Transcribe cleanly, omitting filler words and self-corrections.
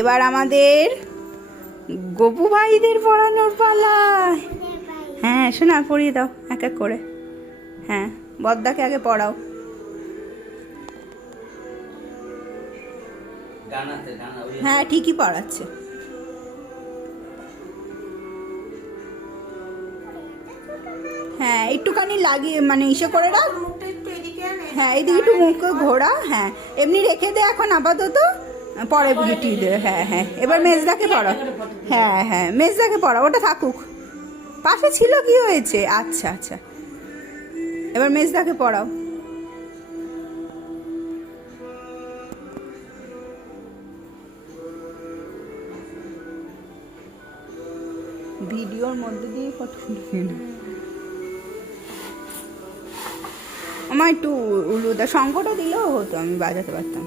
এবার আমাদের গপু ভাইদের পড়ানোর পালা। হ্যাঁ শোনা, পড়িয়ে দাও এক এক করে। হ্যাঁ, বদ্দাকে আগে পড়াও। হ্যাঁ ঠিকই পড়াচ্ছে। হ্যাঁ একটুখানি লাগিয়ে মানে ইসে করে রাখ। হ্যাঁ এইদিকে একটু মুখে ঘোরা। হ্যাঁ এমনি রেখে দে এখন আপাতত, পরে ভিটি দে। হ্যাঁ হ্যাঁ এবার মেজদাকে পড়াও। হ্যাঁ হ্যাঁ মেজদাকে পড়াও, ওটা থাকুক, পাশে ছিল কি হয়েছে। আচ্ছা আচ্ছা এবার মেজদাকে পড়াও। ভিডিওর মধ্যে দিয়ে ফটো আমার একটু উলুদা শঙ্কটা দিলেও হতো, আমি বাজাতে পারতাম।